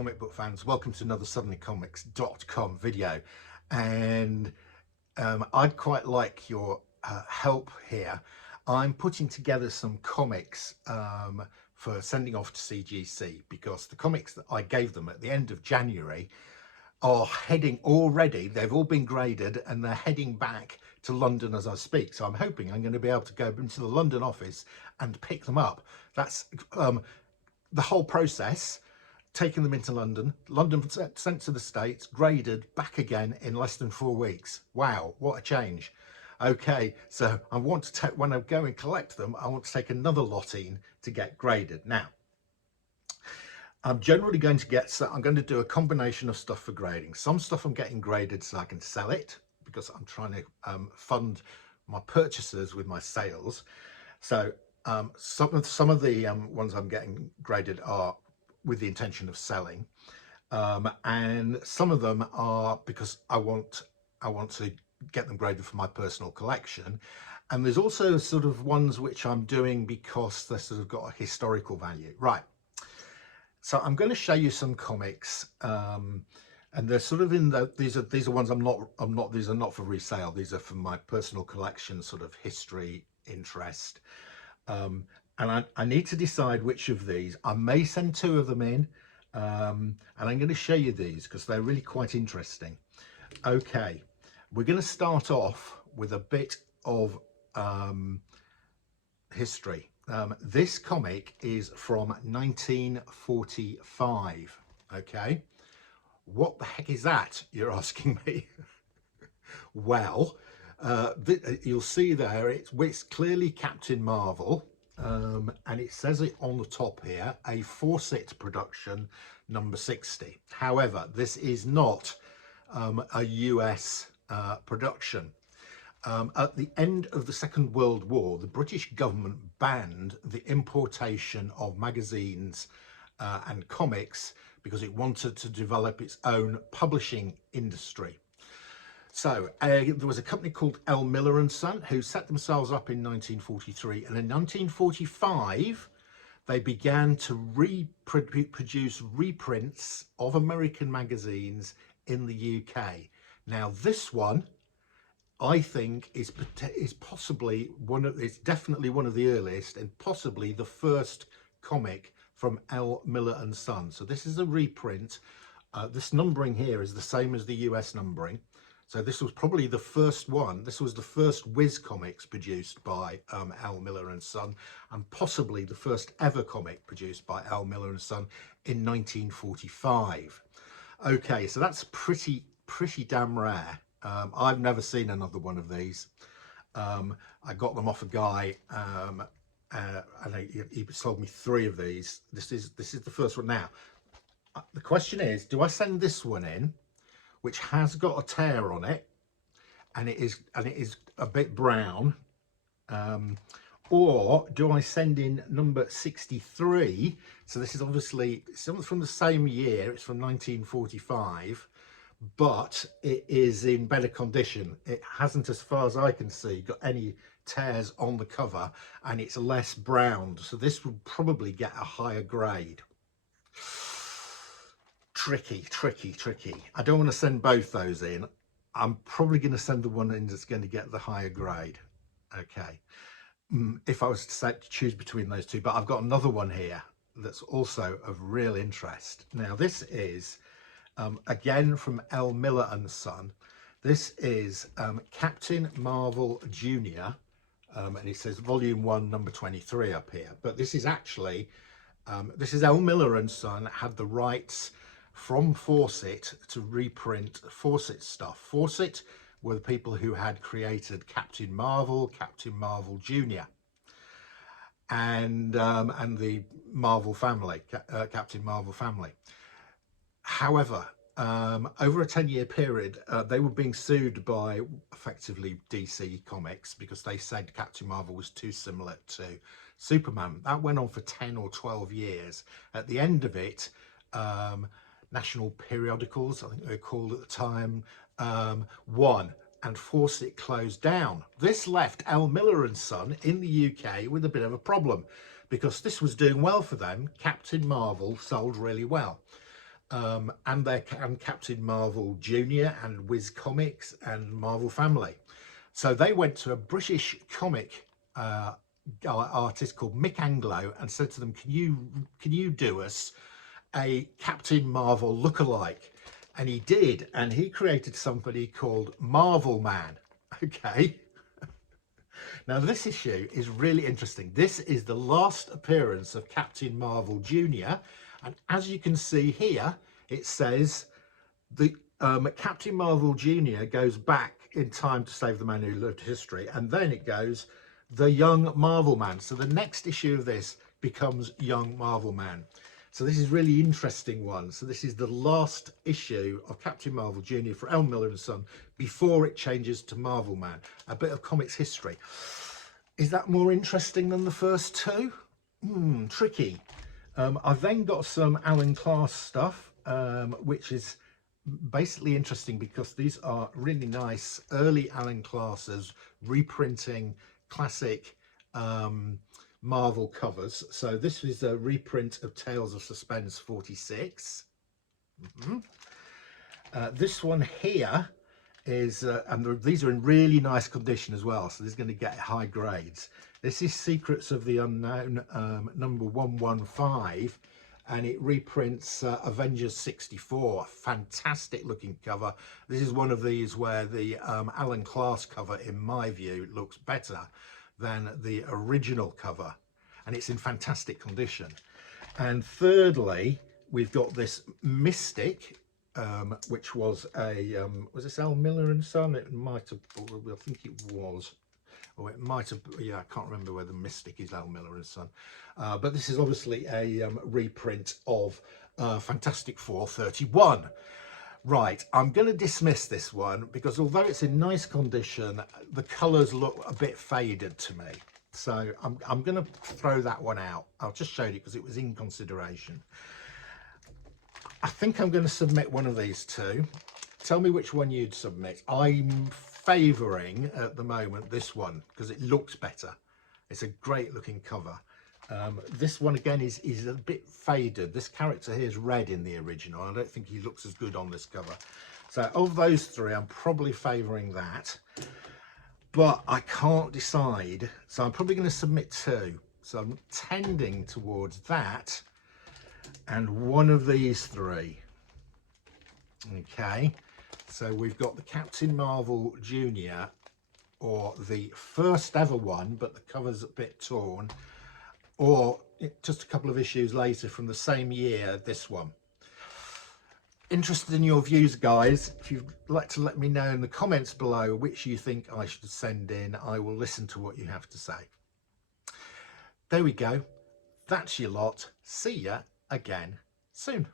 comic book fans, welcome to another suddenlycomics.com video, and I'd quite like your help here. I'm putting together some comics for sending off to CGC, because the comics that I gave them at the end of January are heading already, they've all been graded and they're heading back to London as I speak. So I'm hoping I'm going to be able to go into the London office and pick them up. That's the whole process, taking them into London, sent to the States, graded, back again in less than 4 weeks. Wow, what a change. Okay, so I want to take, when I go and collect them, I want to take another lot in to get graded. Now, I'm generally going to get, so I'm going to do a combination of stuff for grading. Some stuff I'm getting graded so I can sell it, because I'm trying to fund my purchases with my sales. So some of the ones I'm getting graded are with the intention of selling, and some of them are because I want to get them graded for my personal collection. And there's also sort of ones which I'm doing because they're sort of got a historical value. Right, so I'm going to show you some comics, and they're sort of in the, these are ones these are not for resale, these are for my personal collection, sort of history interest. And I need to decide which of these. I may send 2 of them in, and I'm going to show you these because they're really quite interesting. Okay, we're going to start off with a bit of history. This comic is from 1945. Okay, what the heck is that, you're asking me? Well, you'll see there it's clearly Captain Marvel, and it says it on the top here, a Fawcett production, number 60. However, this is not a US production. At the end of the Second World War, the British government banned the importation of magazines and comics because it wanted to develop its own publishing industry. So there was a company called L. Miller and Son who set themselves up in 1943, and in 1945 they began to produce reprints of American magazines in the UK. Now this one, I think, is possibly it's definitely one of the earliest and possibly the first comic from L. Miller and Son. So this is a reprint. This numbering here is the same as the US numbering. So this was probably the first one. This was the first Whiz comics produced by L. Miller and Son, and possibly the first ever comic produced by L. Miller and Son in 1945. Okay, so that's pretty damn rare. I've never seen another one of these. I got them off a guy, and he sold me 3 of these. This is the first one. Now, the question is, do I send this one in, which has got a tear on it, and it is a bit brown, or do I send in number 63? So this is obviously something from the same year. It's from 1945, but it is in better condition. It hasn't, as far as I can see, got any tears on the cover, and it's less browned, so this would probably get a higher grade. Tricky. I don't want to send both those in. I'm probably going to send the one in that's going to get the higher grade. Okay, if I was to choose between those two. But I've got another one here that's also of real interest. Now this is again from L. Miller and Son. This is Captain Marvel Jr., and it says volume 1 number 23 up here, but this is actually this is L. Miller and Son had the rights from Fawcett to reprint Fawcett stuff. Fawcett were the people who had created Captain Marvel Jr., and the Marvel family, Captain Marvel family. However, over a 10-year period, they were being sued by effectively DC Comics because they said Captain Marvel was too similar to Superman. That went on for 10 or 12 years. At the end of it, national periodicals, I think they were called at the time, won, and Fawcett closed down. This left L. Miller and Son in the UK with a bit of a problem, because this was doing well for them. Captain Marvel sold really well. and Captain Marvel Junior and Wiz Comics and Marvel Family. So they went to a British comic artist called Mick Anglo and said to them, can you do us a Captain Marvel lookalike? And he did, and he created somebody called Marvel Man. Okay. Now this issue is really interesting. This is the last appearance of Captain Marvel Jr. And as you can see here, it says the Captain Marvel Jr. goes back in time to save the man who lived history. And then it goes, the young Marvel Man. So the next issue of this becomes Young Marvel Man. So this is really interesting one. So this is the last issue of Captain Marvel Jr. for L. Miller and Son before it changes to Marvel Man. A bit of comics history. Is that more interesting than the first two? Tricky. I've then got some Alan Class stuff, which is basically interesting because these are really nice early Alan Classes reprinting classic Marvel covers. So this is a reprint of Tales of Suspense 46. This one here is, and these are in really nice condition as well, so this is going to get high grades. This is Secrets of the Unknown, number 115, and it reprints Avengers 64. Fantastic looking cover. This is one of these where the Alan Class cover, in my view, looks better than the original cover, and it's in fantastic condition. And thirdly, we've got this Mystic, which was a was this L. Miller and Son? It might have, I think it was, or it might have, yeah, I can't remember whether Mystic is L. Miller and Son, but this is obviously a reprint of Fantastic Four 31. Right, I'm going to dismiss this one because although it's in nice condition, the colours look a bit faded to me. So I'm going to throw that one out. I'll just show you because it was in consideration. I think I'm going to submit one of these two. Tell me which one you'd submit. I'm favouring at the moment this one because it looks better. It's a great looking cover. This one again is a bit faded. This character here is red in the original. I don't think he looks as good on this cover. So of those three, I'm probably favouring that. But I can't decide. So I'm probably going to submit two. So I'm tending towards that and one of these three. Okay. So we've got the Captain Marvel Jr. or the first ever one, but the cover's a bit torn. Or just a couple of issues later from the same year, this one. Interested in your views, guys. If you'd like to let me know in the comments below which you think I should send in, I will listen to what you have to say. There we go. That's your lot. See ya again soon.